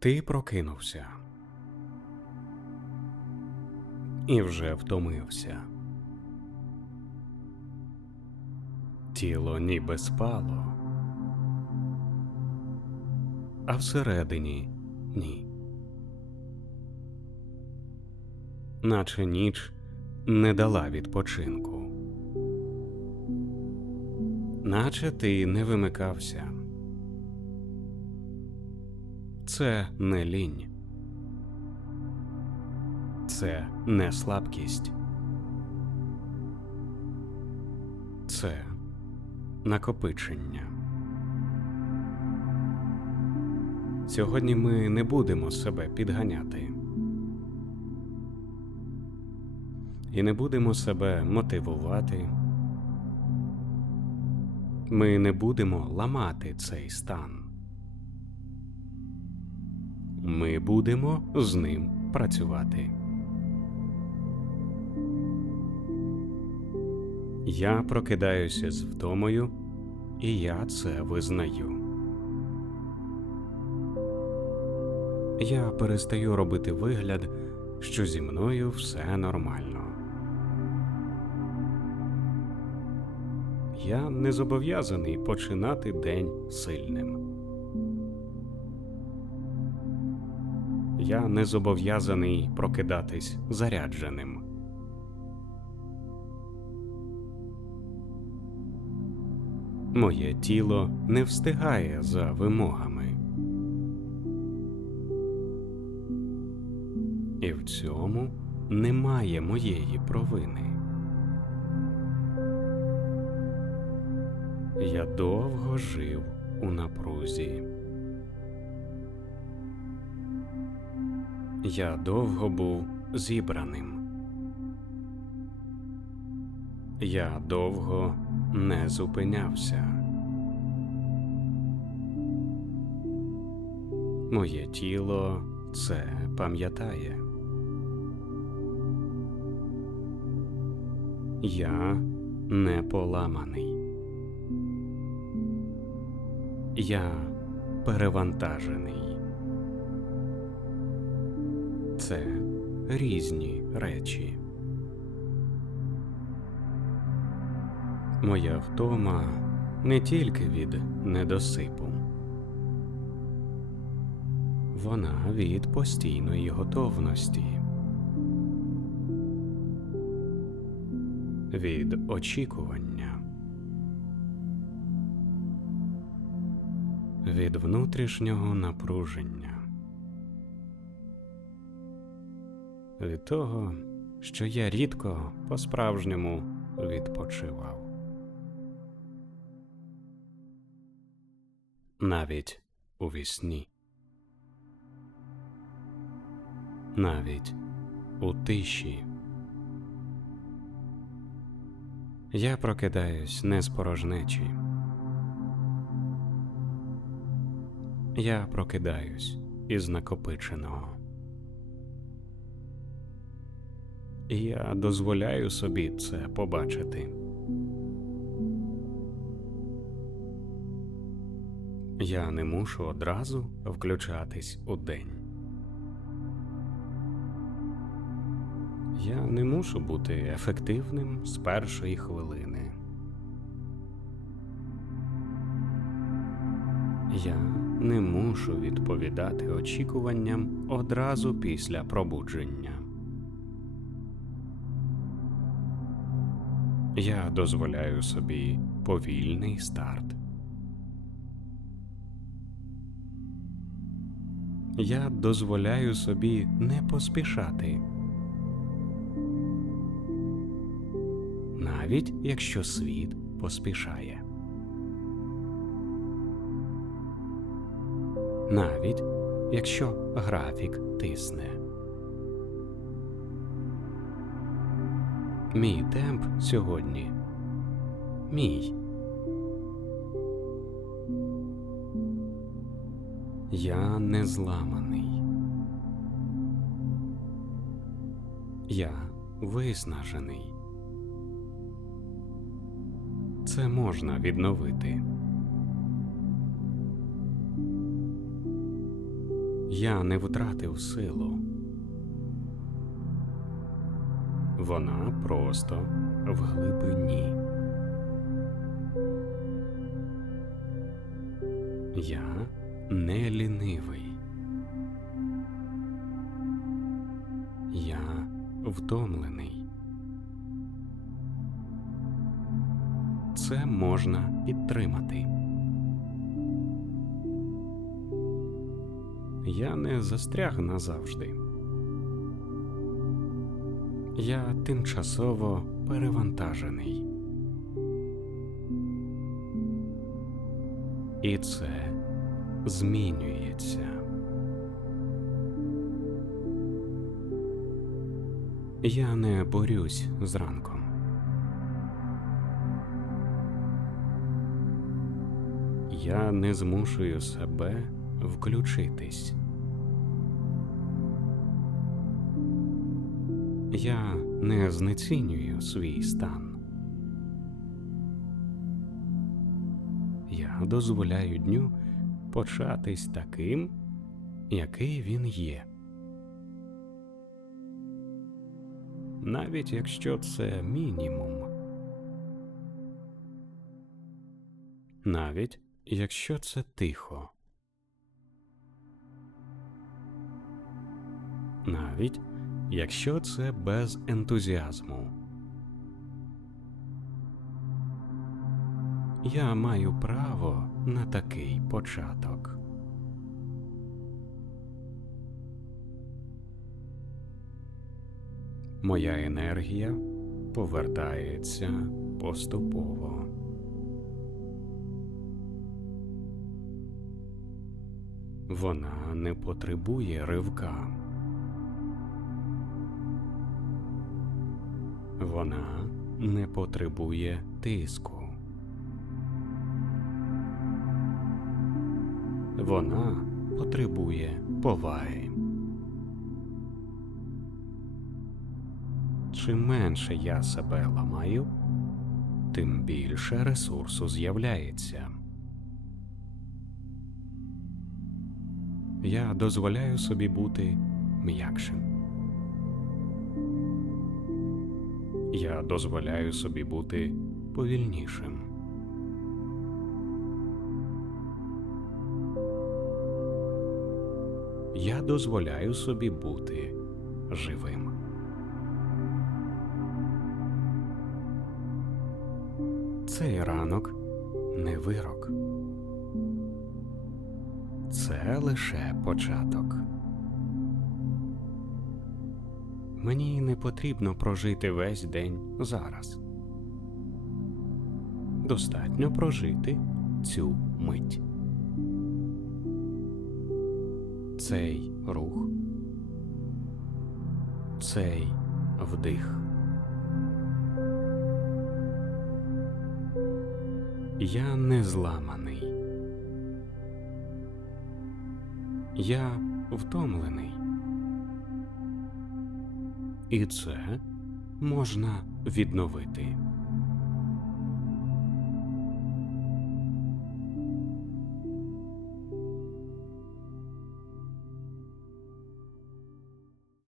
Ти прокинувся і вже втомився. Тіло ніби спало, а всередині ні. Наче ніч не дала відпочинку, наче ти не вимикався. Це не лінь. Це не слабкість. Це накопичення. Сьогодні ми не будемо себе підганяти. І не будемо себе мотивувати. Ми не будемо ламати цей стан. Ми будемо з ним працювати. Я прокидаюся з втомою, і я це визнаю. Я перестаю робити вигляд, що зі мною все нормально. Я не зобов'язаний починати день сильним. Я не зобов'язаний прокидатись зарядженим. Моє тіло не встигає за вимогами. І в цьому немає моєї провини. Я довго жив у напрузі. Я довго був зібраним. Я довго не зупинявся. Моє тіло це пам'ятає. Я не поламаний. Я перевантажений. Це різні речі. Моя втома не тільки від недосипу, вона від постійної готовності, від очікування, від внутрішнього напруження. Від того, що я рідко по-справжньому відпочивав. Навіть у вісні. Навіть у тиші. Я прокидаюсь не з порожнечі. Я прокидаюсь із накопиченого. Я дозволяю собі це побачити. Я не мушу одразу включатись у день. Я не мушу бути ефективним з першої хвилини. Я не мушу відповідати очікуванням одразу після пробудження. Я дозволяю собі повільний старт. Я дозволяю собі не поспішати, навіть якщо світ поспішає. Навіть якщо графік тисне. Мій темп сьогодні. Мій. Я не зламаний. Я виснажений. Це можна відновити. я не втратив силу. Вона просто в глибині. Я не лінивий. Я втомлений. Це можна підтримати. Я не застряг назавжди. Я тимчасово перевантажений. І це змінюється. Я не борюсь з ранком. Я не змушую себе включитись. Я не знецінюю свій стан. Я дозволяю дню початись таким, який він є. Навіть якщо це мінімум. Навіть якщо це тихо. Навіть якщо це без ентузіазму. Я маю право на такий початок. Моя енергія повертається поступово. Вона не потребує ривка. Вона не потребує тиску. Вона потребує поваги. Чим менше я себе ламаю, тим більше ресурсу з'являється. Я дозволяю собі бути м'якшим. Я дозволяю собі бути повільнішим. Я дозволяю собі бути живим. Цей ранок не вирок. Це лише початок. Мені не потрібно прожити весь день зараз. Достатньо прожити цю мить. Цей рух, цей вдих. Я не зламаний. Я втомлений. І це можна відновити.